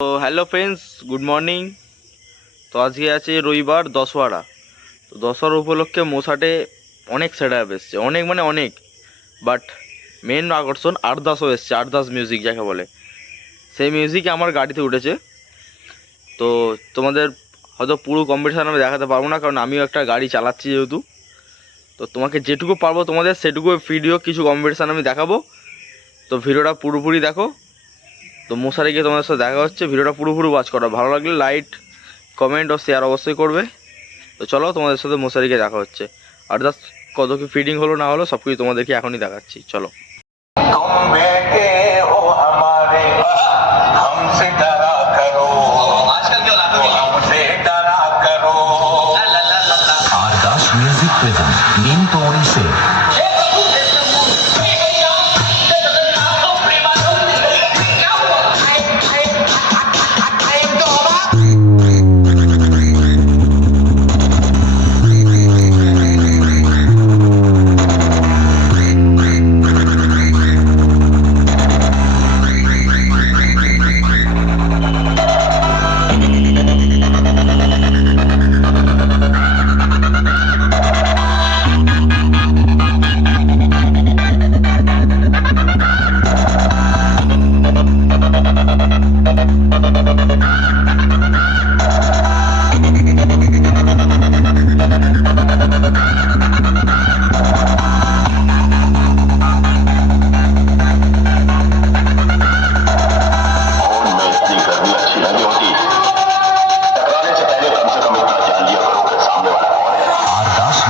তো hello friends, good morning. তো আজকে আছে রবিবার দশহরা। তো দশহরা উপলক্ষে মোসাটে অনেক সেট আপ এসছে, অনেক মানে অনেক। বাট মেন আকর্ষণ আরদাসও এসছে, আরদাস মিউজিক যাকে বলে। সেই মিউজিকে আমার গাড়িতে উঠেছে। তো তোমাদের হয়তো পুরো কম্পিটিশান আমি দেখাতে পারবো না, কারণ আমিও একটা গাড়ি চালাচ্ছি যেহেতু। তো তোমাকে যেটুকু পারবো তোমাদের সেটুকু ভিডিও কিছু কম্পিটিশান আমি দেখাবো। তো ভিডিওটা পুরোপুরি দেখো। তো মশারি গিয়ে তোমাদের সাথে দেখা হচ্ছে। ভিডিওটা পুরোপুরি ওয়াচ করো, ভালো লাগলে লাইক কমেন্ট ও শেয়ার অবশ্যই করবে। তো চলো তোমাদের সাথে মশারিকে দেখা হচ্ছে। আর জাস্ট কত কি ফিটিং হলো না হলো সব কিছু তোমাদেরকে এখনই দেখাচ্ছি, চলো। आरदास म्यूजिक प्रेजेंट नीम तोड़ी से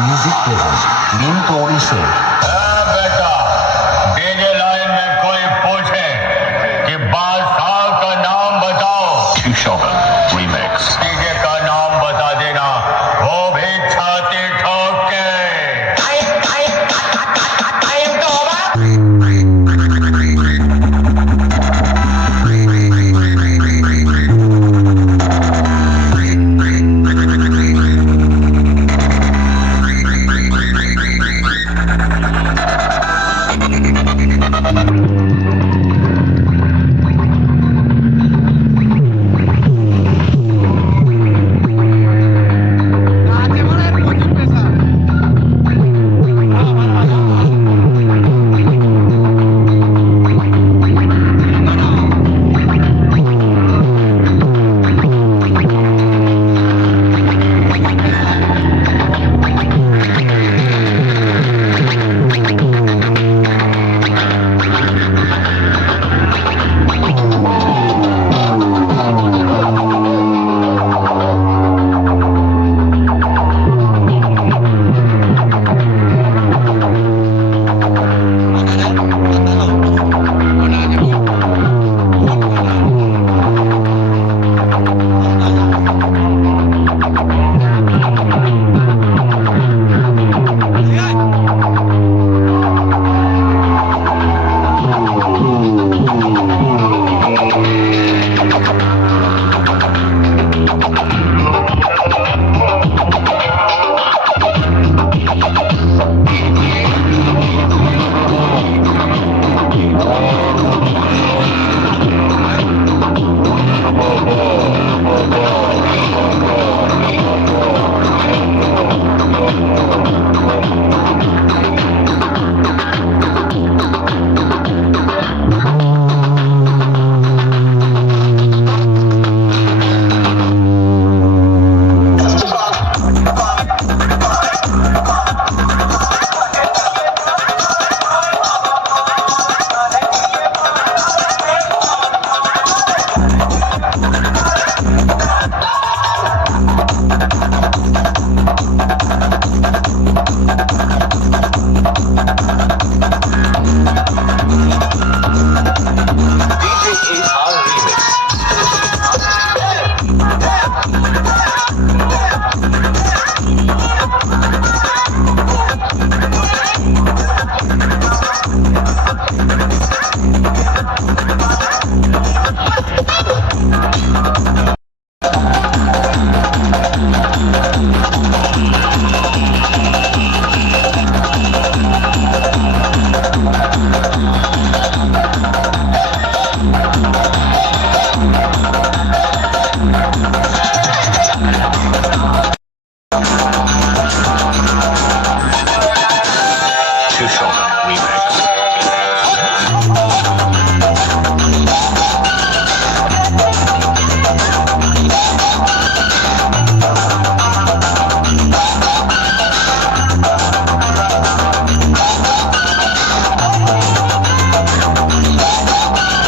म्यूजिक प्रेजेंट नीम तोड़ी से बेटा, डीजे लाइन में कोई पूछे कि बादशाह का नाम बताओ, रीमेक्स